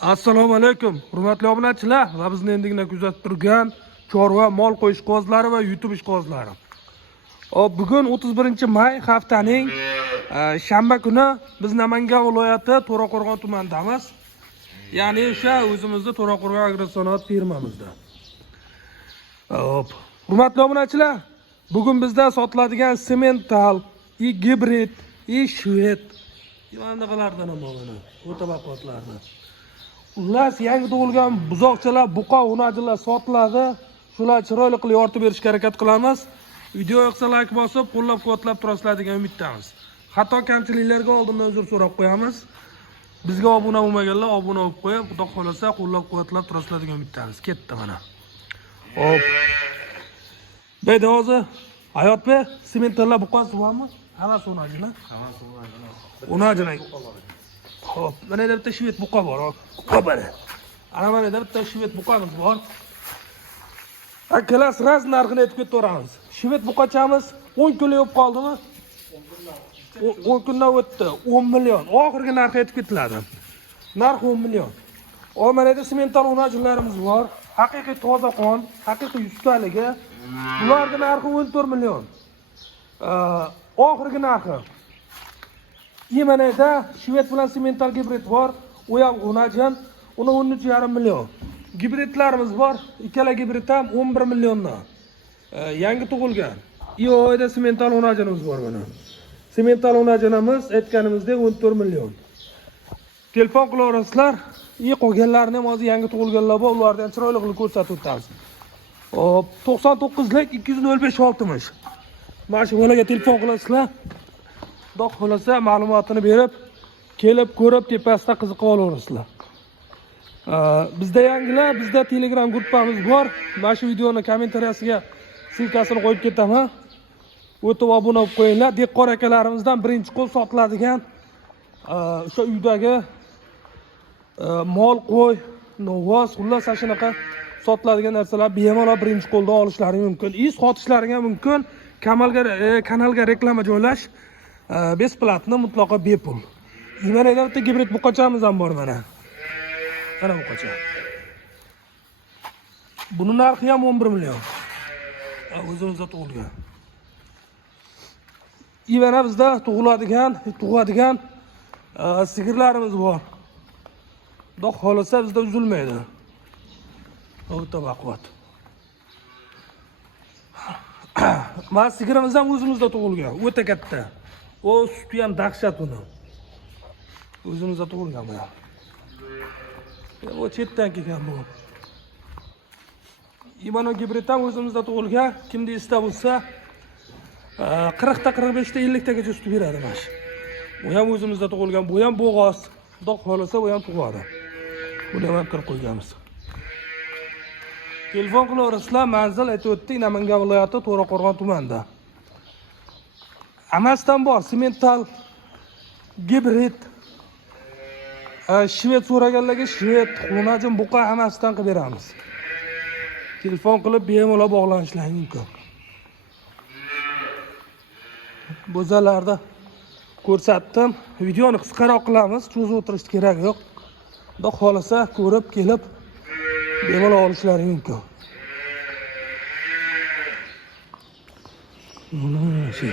Assalomu alaykum. Hurmatli obunachilar va bizni endigina kuzatib turgan chorva mol qo'yish qozlari va YouTube ishqozlari. Bugun 31-may haftaning shanba kuni biz Namangan viloyati To'raqo'rg'on tumanidamiz. Ya'ni o'sha o'zimizning To'raqo'rg'on agrosanoat firmamizda. Hurmatli obunachilar, bugun bizda sotiladigan semental, gibrid, shved mana qanaqalardan ham mana o'ta baquvvatlarni. Xullas, yangi tug'ilgan buzoqchalar, buqa, unajilar sotiladi. Shular chiroyli qilib yoritib berishga harakat qilamiz. Video yoqsa like bosib, qo'llab-quvvatlab turasizlar degan umiddamiz. Xato kamchiliklarga oldindan uzr so'rab qo'yamiz. Bizga obuna bo'lmaganlar obuna bo'lib qo'yib, xudo xolasa qo'llab-quvvatlab turasizlar degan umiddamiz. Ketdi mana. Hop. Beyda hozir Hayotbek, sementallar buqasi bormi? Hammasi unajilar. Hammasi unajilar. Unajilar. Hop, mana bitta shved buqa bor. Buqa bor. Ana mana bitta shved buqamiz bor. Akkalas raz narxini aytib ketaveramiz. Shved buqachamiz 10 kunlik bo'lib qoldimi? 10 kundan o'tdi. 10 million. Oxirgi narxi aytib ketiladi. Narx 10 million. Mana bu semental unajlarimiz bor. Haqiqiy toza qon, haqiqiy ustaligi. Bularning narxi 14 million. Oxirgi narxi. Yemenada shved bilan semental gibrid bor. U ham unajan, uni 13,5 million. Gibridlarimiz bor. Ikkala gibrid ham 11 milliondan. Yangi tug'ilgan. Oyda semental unajanimiz bor mana. Semental unajanimiz aytganimizdek 14 million. Telefon qilaverasizlar. Qolganlarni ham hozir yangi tug'ilganlar bor, ularni ham chiroyli qilib ko'rsatib o'tamiz. 99lik 20560. Mana shu bolaga telefon qilasizlar. Xudo xolasa ma'lumotini berib, kelib ko'rib tepasida qiziqib olaverasizlar. Bizda yangilar, bizda Telegram gruppamiz bor. Mana shu videoni kommentariyasiga silkasini qo'yib ketaman. O'tib obuna bo'lib qo'yinglar. Deqqor akalarimizdan birinchi qo'l sotiladigan o'sha uydagi mol qo'y, novoz, xullas shunaqa sotiladigan narsalar bemalol birinchi qo'ldan olishlari mumkin. Sotishlariga mumkin. Kanalga reklama joylash besplatni, mutlaqo bepul. Mana bitta gibrid buqachamiz ham bor mana. Mana buqacha. Buni narxi ham 11 million. O'zimizda tug'ilgan. Mana bizda tug'adigan sigirlarimiz bor. Xudo xolasa bizda uzilmaydi. O'ta baquvvat. Mana sigirimiz ham o'zimizda tug'ilgan, o'ta katta. O suti ham dahshat uni. O'zimizda tug'ilgan bu. O chetdan kelgan bu. Imano gibrid ham o'zimizda tug'ilgan. Kimda ista bo'lsa 40 ta 45 ta 50 tagacha sut beradi mana shu. Bu ham o'zimizda tug'ilgan, bu ham bo'g'oz. Xudo xolasa bu ham tug'adi. Buni ham kirib qo'yganmiz. Telefon qilaverasizlar, manzil aytib o'tdik, Namangan viloyati To'raqo'rg'on tumanida. Hammasidan bor, semental, gibrid, shved so'raganlarga shved, xunajin buqa hammasidan qilib beramiz. Telefon qilib bemalol bog'lanishlaring mumkin. Bo'zalarda ko'rsatdim. Videoni qisqaroq qilamiz, cho'zib o'tirish kerak yo'q. Xudo xolasa ko'rib kelib bemalol olishlari mumkin. Mana shu.